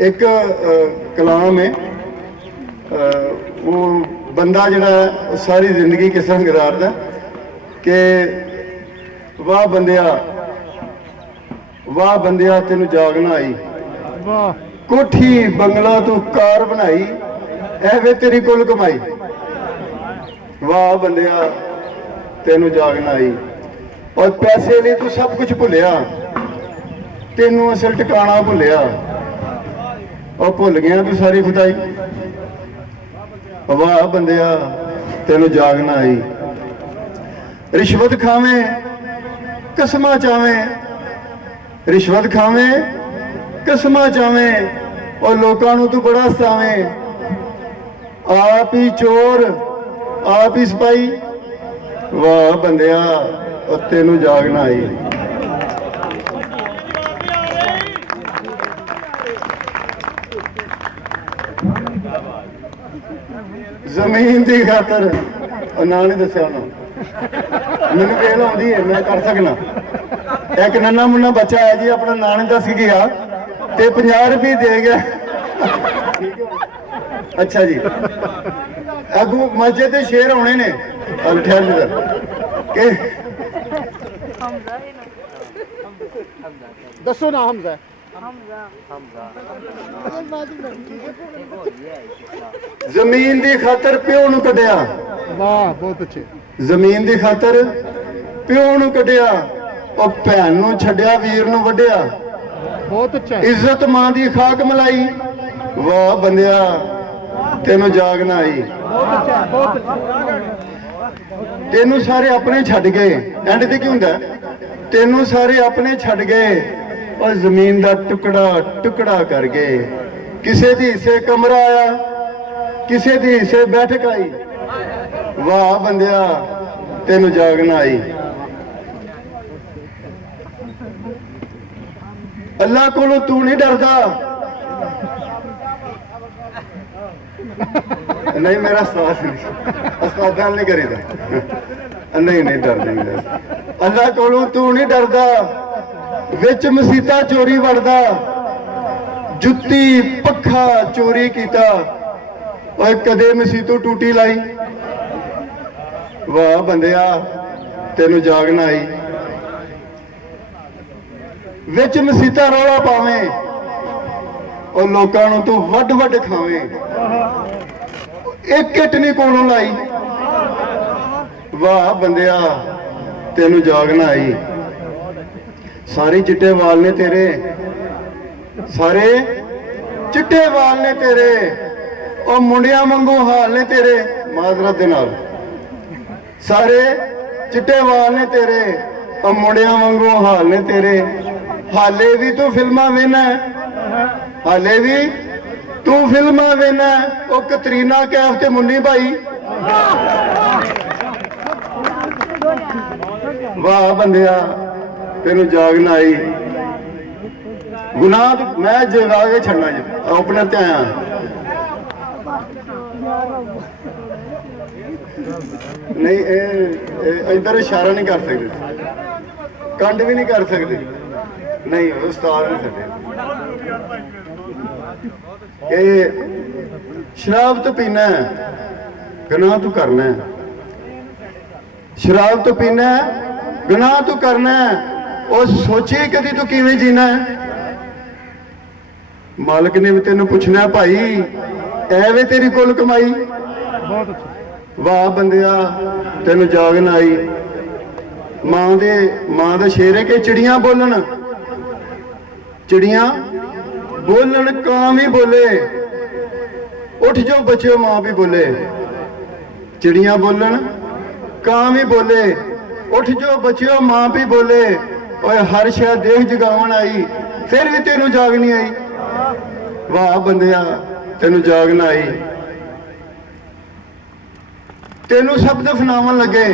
एक कलाम है, वो बंदा जड़ा सारी जिंदगी किस तरह गुजारदा कि वाह बंदिया तेनू जागना आई, कोठी बंगला तू कार बनाई, ऐवे तेरी कुल कमाई। वाह बंदिया तेनू जागना आई, और पैसे लिए तू सब कुछ भुलिया, तेनू असल ठिकाना भुलिया, और भुल गया तू सारी खुदाई। वाह बंदिया तेनू जागना आई, रिश्वत खावे कसमा चावे, रिश्वत खावे कसमा चावे, और लोगों तू बड़ा सतावे, आप ही चोर आप ही सिपाही। वाह बंदिया तेनू जागना आई। जमीन की खातर ना नहीं दसिया उन्होंने, मैनू खेल आती है, मैं कर सकना। एक नन्ना मुन्ना बच्चा है जी, अपना ना नहीं दस गया ते 50 रुपये दे गया। अच्छा जी, अगू मस्जिद के शेर आने ने के दसो ना हमजा जमीन की खातर प्यो नूं कढ़िया। वाह बहुत अच्छे। जमीन की खातर प्यो नूं कढ़िया, और भैन नूं छड्डिया, वीर नूं वड्डिया। बहुत अच्छा। इज्जत मां की खाक मलाई। वाह बंदिया तेनू जागना आई। तेनू सारे अपने छड्ड गए, एंड ते की हुंदा, तेनू सारे अपने छड्ड गए, और जमीन का टुकड़ा टुकड़ा कर गए। किसे दी हिस्से कमरा आया, किसे दी हिस्से बैठक आई। वाह बंदिया तेनू जागना आई। अल्लाह कोलों तू नहीं डरदा। नहीं मेरा उस्ताद नहीं करीदा, नहीं नहीं डरदा नहीं। अल्लाह कोलों तू नहीं डरदा, विच मसीता चोरी वड़दा, जुत्ती पखा चोरी कीता, और कदे मसीतों टूटी लाई। वाह बंदिया तेनू जागना आई। विच मसीता रौला पावे, और लोगों तू वड वड खावे, एक इट नहीं कोलों लाई। वाह बंदिया तेनू जागना आई। सारे चिट्टे वाल ने तेरे, सारे चिट्टे वाल ने तेरे, और मुंडिया वांगू हाल ने तेरे। माजरत दे नाल सारे चिट्टे वाल ने तेरे, और मुंडिया वांगू हाल ने तेरे। हाले भी तू फिल्मां वेना, हाले भी तू फिल्मां वेना, ओ कतरीना कैफ ते मुन्नी भाई। वाह बंदिया तेनू जागना आई। गुनाह मैं जगा के छड़ना जी, अपने ध्यान नहीं, इधर इशारा नहीं कर सकते, कंड भी नहीं कर सकते, नहीं उस्ताद नहीं सकते। शराब तो पीना है, गुनाह तू करना है। शराब तो पीना है, गुनाह तू करना है, और सोची कदी तू किवें जीना है। मालिक ने भी तेन पूछना भाई, ऐवे तेरी कुल कमाई। वाह बंदिया तेन जागना आई। मां दे शेर है कि चिड़ियां बोलन, चिड़ियां बोलन, कां भी बोले, उठ जो बच्चों मां भी बोले। चिड़ियां बोलन, कां भी बोले, उठ जो बच्चों मां भी बोले, और हर शह देख जगावन आई, फिर भी तेनू जागनी आई। वाह बंदिया तेनू जागना आई। तेनू सब दफनावन लगे,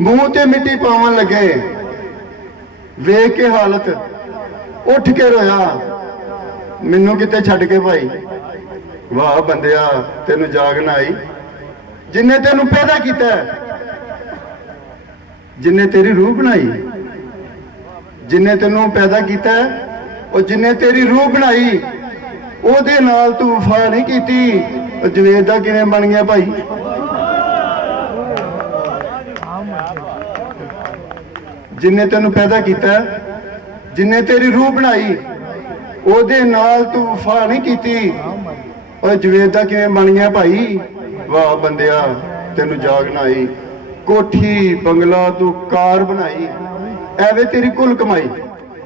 मुंह ते मिट्टी पावन लगे, वेख के हालत उठ के रोया, मैनू किते छड्ड के भाई। वाह बंदिया तेनू जागना आई। जिन्हें तेनू पैदा किया, जिन्हें तेरी रूह बनाई, जिन्हें तेनू पैदा किया, ਉਹ ਜਿੰਨੇ ਤੇਰੀ ਰੂਹ ਬਣਾਈ ਉਹਦੇ ਨਾਲ ਤੂੰ ਵਫਾ ਨਹੀਂ ਕੀਤੀ। ਉਹ ਜਵੇਦ ਦਾ ਕਿਵੇਂ ਬਣ ਗਿਆ ਭਾਈ? ਜਿੰਨੇ ਤੈਨੂੰ ਪੈਦਾ ਕੀਤਾ, ਜਿੰਨੇ ਤੇਰੀ ਰੂਹ ਬਣਾਈ ਉਹਦੇ ਨਾਲ ਤੂੰ ਵਫਾ ਨਹੀਂ ਕੀਤੀ। ਉਹ ਜਵੇਦ ਦਾ ਕਿਵੇਂ ਬਣ ਗਿਆ ਭਾਈ? ਵਾਹ ਬੰਦਿਆ ਤੈਨੂੰ ਜਾਗ ਨਾ ਆਈ। ਕੋਠੀ ਬੰਗਲਾ ਤੂੰ ਕਾਰ ਬਣਾਈ, ਐਵੇਂ ਤੇਰੀ ਕੁੱਲ ਕਮਾਈ।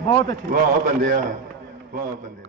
बहुत अच्छी। ਵਾਹ ਬੰਦਿਆ, ਵਾਹ ਬੰਦਿਆ।